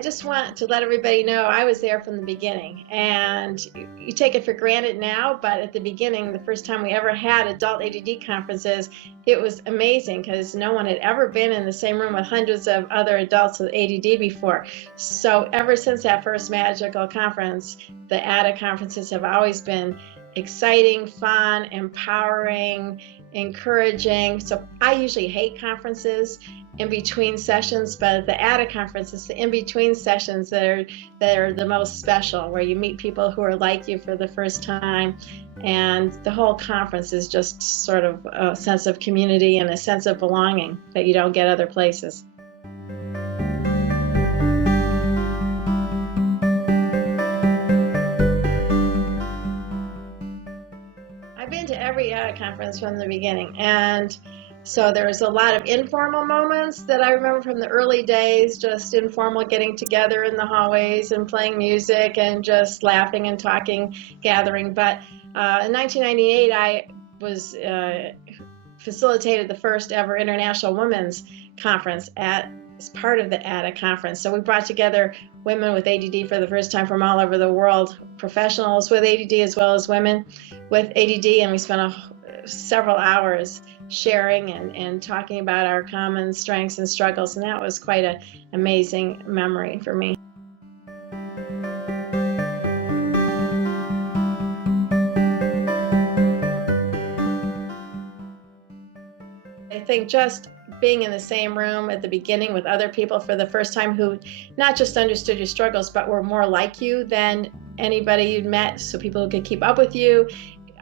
I just want to let everybody know I was there from the beginning, and you take it for granted now, but at the beginning, the first time we ever had adult ADD conferences, it was amazing because no one had ever been in the same room with hundreds of other adults with ADD before. So ever since that first magical conference, the ADDA conferences have always been exciting, fun, empowering, encouraging. So I usually hate conferences in between sessions, but at the ADDA conference, it's the in-between sessions that are the most special, where you meet people who are like you for the first time, and the whole conference is just sort of a sense of community and a sense of belonging that you don't get other places. I've been to every ADDA conference from the beginning, and so there's a lot of informal moments that I remember from the early days, just informal getting together in the hallways and playing music and just laughing and talking, gathering. But in 1998, I was facilitated the first ever International Women's Conference as part of the ADDA conference. So we brought together women with ADD for the first time from all over the world, professionals with ADD as well as women with ADD, and we spent several hours sharing and talking about our common strengths and struggles, and that was quite an amazing memory for me. I think just being in the same room at the beginning with other people for the first time who not just understood your struggles, but were more like you than anybody you'd met, so people who could keep up with you.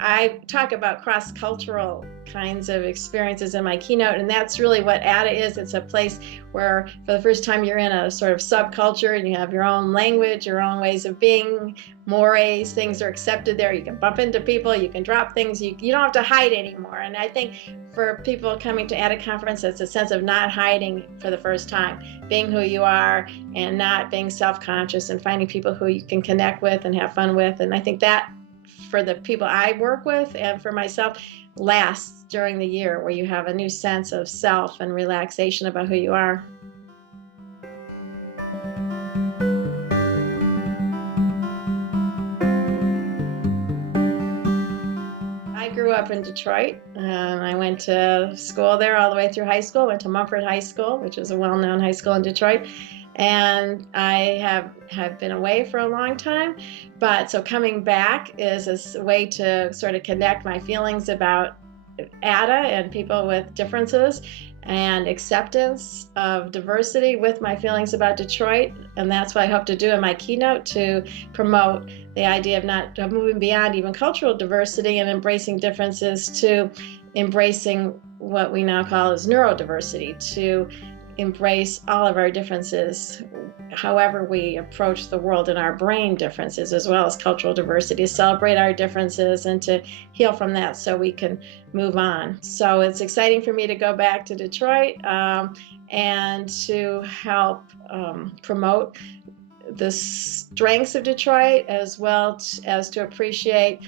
I talk about cross-cultural kinds of experiences in my keynote, and that's really what ADDA is. It's a place where for the first time you're in a sort of subculture, and you have your own language, your own ways of being, mores, things are accepted there. You can bump into people, you can drop things, you don't have to hide anymore. And I think for people coming to ADDA conference, it's a sense of not hiding for the first time, being who you are and not being self-conscious, and finding people who you can connect with and have fun with. And I think that for the people I work with and for myself lasts during the year, where you have a new sense of self and relaxation about who you are. I grew up in Detroit. I went to school there all the way through high school. Went to Mumford High School, which is a well-known high school in Detroit. And I have been away for a long time, but so coming back is a way to sort of connect my feelings about ADDA and people with differences and acceptance of diversity with my feelings about Detroit. And that's what I hope to do in my keynote, to promote the idea of moving beyond even cultural diversity and embracing differences to embracing what we now call as neurodiversity, to embrace all of our differences, however we approach the world, and our brain differences as well as cultural diversity, to celebrate our differences and to heal from that so we can move on. So it's exciting for me to go back to Detroit and to help promote the strengths of Detroit, as well as to appreciate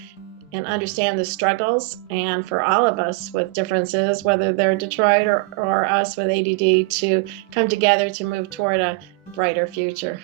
and understand the struggles, and for all of us with differences, whether they're Detroit or us with ADD, to come together to move toward a brighter future.